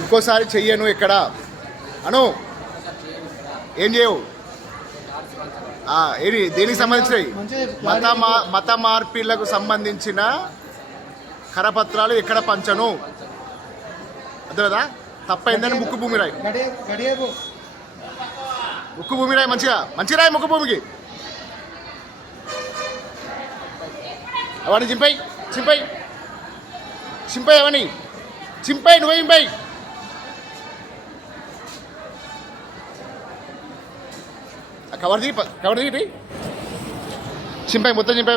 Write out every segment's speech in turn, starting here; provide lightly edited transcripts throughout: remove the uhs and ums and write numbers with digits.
ఇంకోసారి చెయ్యను ఎక్కడ అను ఏం చేయవు ఏది దేనికి సంబంధించినవి మత మార్పిళ్లకు సంబంధించిన కరపత్రాలు ఎక్కడ పంచను అదే కదా తప్పైందని ముక్కు భూమి రాయి ముక్కు భూమి రాయి మంచి రాయి ముక్కు భూమికి అవన్నీ చింపై అవన్నీ నువ్వే చింపై కవర్ దిగి చింపై మొత్తం చింపై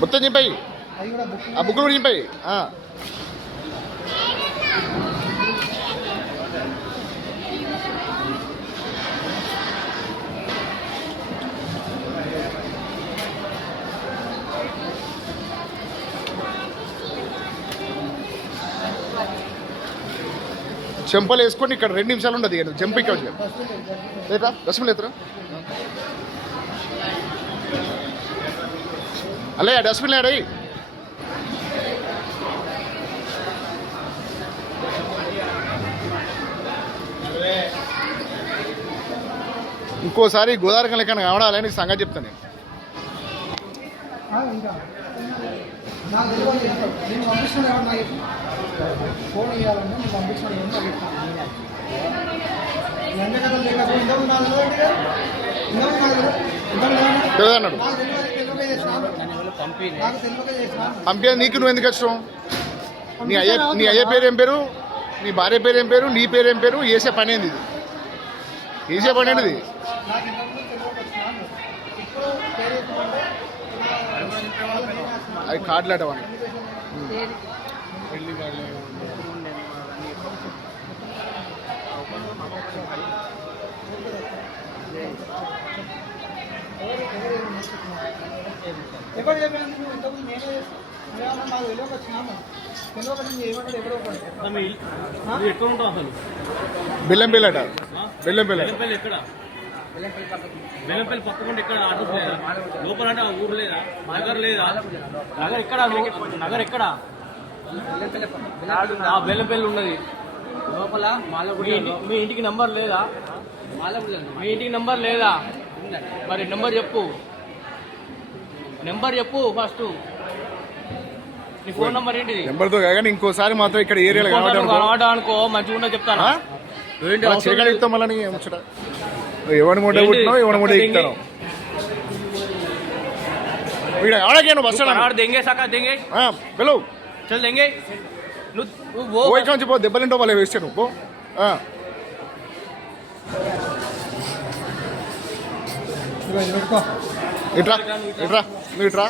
మొత్తం చింపాయి ఆ బుక్కులు కూడా చింపాయి చెంపలు వేసుకొని ఇక్కడ 2 నిమిషాలు ఉండదు జంప్ ఇక్కడ లేదా రసం లేదురా అలే డస్ట్బిన్ లేడీ ఇంకోసారి గోదావరి లెక్కన కావడాలి నీకు సంగతి చెప్తాను అన్నాడు పంపే నీకు నువ్వు ఎందుకు వచ్చావు నీ అయ్య పేరు ఏం పేరు నీ భార్య పేరు ఏం పేరు నీ పేరు ఏం పేరు వేసే పని ఏంది ఇది వేసే పని ఏంటిది అవి కార్డులాటవని బెల్లంపల్లి అట బెల్లంపల్లి ఎక్కడ బెల్లంపల్లి పక్కకుండా ఎక్కడ అడ్రస్ లేదా లోపల అంటే ఊరు లేదా నగర్ లేదా నగర్ ఎక్కడ బెల్లంపల్లి ఉన్నది లోపల మీ ఇంటికి నంబర్ లేదా మీ ఇంటికి నంబర్ లేదా మరి నెంబర్ చెప్పు ఫస్ట్ నీ ఫోన్ నంబర్ ఏంటిది నెంబర్తో కానీ ఇంకోసారి మాత్రం ఇక్కడ ఏరియాలో కనబడ్డా అనుకో మంచిగా ఉండదు చెప్తాను చేయగలుగుతాం మళ్ళీ ముచ్చట ఎవరి మూట పుట్టినావు ఎవరి మూట ఎక్కుతాను బస్ దెంగే సాకా దెంగే పిలువు చల్ దెంగే నువ్వు ఇక్కడ నుంచి పో దెబ్బలింటో వాళ్ళు వేస్తే నువ్వు పో ఇట్రా నువ్వు ఇట్రా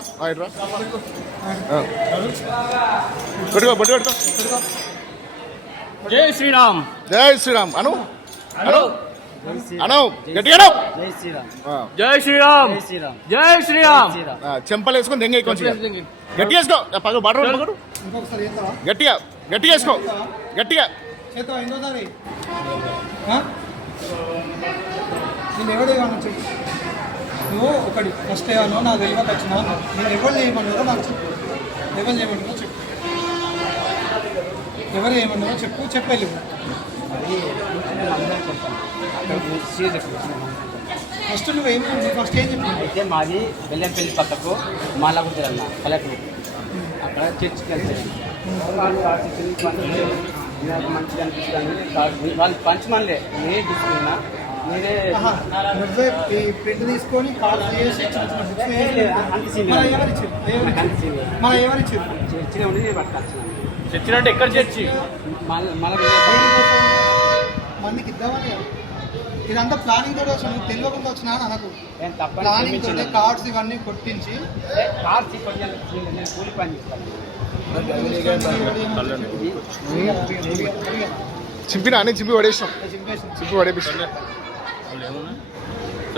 బట్టి పెట్టుకో జై శ్రీరామ్ అను గట్టిగా జై శ్రీరామ్ జై శ్రీరామ్ చెంపలు వేసుకొని దెంగ గట్టిగా వేసుకో పగడు పగడు గట్టిగా వేసుకో గట్టిగా నువ్వు ఒకటి ఫస్ట్ ఏమన్నా నాకు తెలియక వచ్చినా నేను ఎవరు చేయమన్నారో నాకు చెప్పు ఎవరు చేయమన్నారో చెప్పేళ్ళు ఫస్ట్ నువ్వేమి ఫస్ట్ ఏం చెప్పి అయితే మాది బెల్లంపల్లి పక్కకు మాలగుర్తి అన్న కలెక్టర్ అక్కడ చర్చికి వెళ్తాను నాకు మంచిగా అనిపిస్తుంది వాళ్ళు పంచమనిలే నేనే తీసుకున్నా మీరే నువ్వే ప్రింట్ తీసుకొని కాల్ చేసి ఎవరిచ్చారు చర్చిలో ఉండి నేను పట్టుకొచ్చాను చర్చి అంటే ఎక్కడ చర్చి మందికి ఇద్దామని ఇదంతా ప్లానింగ్ తోటి వచ్చాను తెలియకుండా వచ్చినా నాకు ప్లానింగ్ తోటి కార్డ్స్ ఇవన్నీ కొట్టించి కార్డ్స్ నేను కూలి పని చేస్తాను చింపినా అని చింపి పడేసినాం, చింపేసి చింపి పడేపిస్తున్నాం.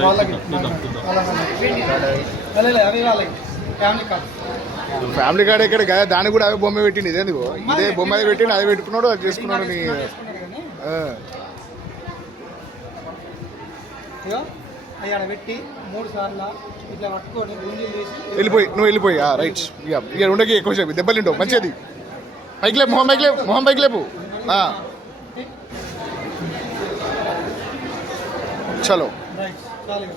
వాళ్ళకి అవి వాళ్ళకి ఫ్యామిలీ కార్డ్. ఫ్యామిలీ కార్డ్ ఇక్కడ కదా, దాన్ని కూడా అదే బొమ్మ పెట్టింది. ఇదే ఇదే బొమ్మ అది పెట్టిండు, అది పెట్టుకున్నాడు, అది చేసుకున్నాడు. నీ ఆ. ఇగో అవి ఆడ పెట్టి 3 సార్లు ఇట్లా పట్టుకొని గుంజీలు తీసి నువ్వు వెళ్ళిపోయి రైట్. ఇక ఉండకి ఎక్కువ సేపు దెబ్బలు తింటావు. మంచిది, పైకి లేపు, మొహం పైకి లేపు. చలో. రైట్ చాలు.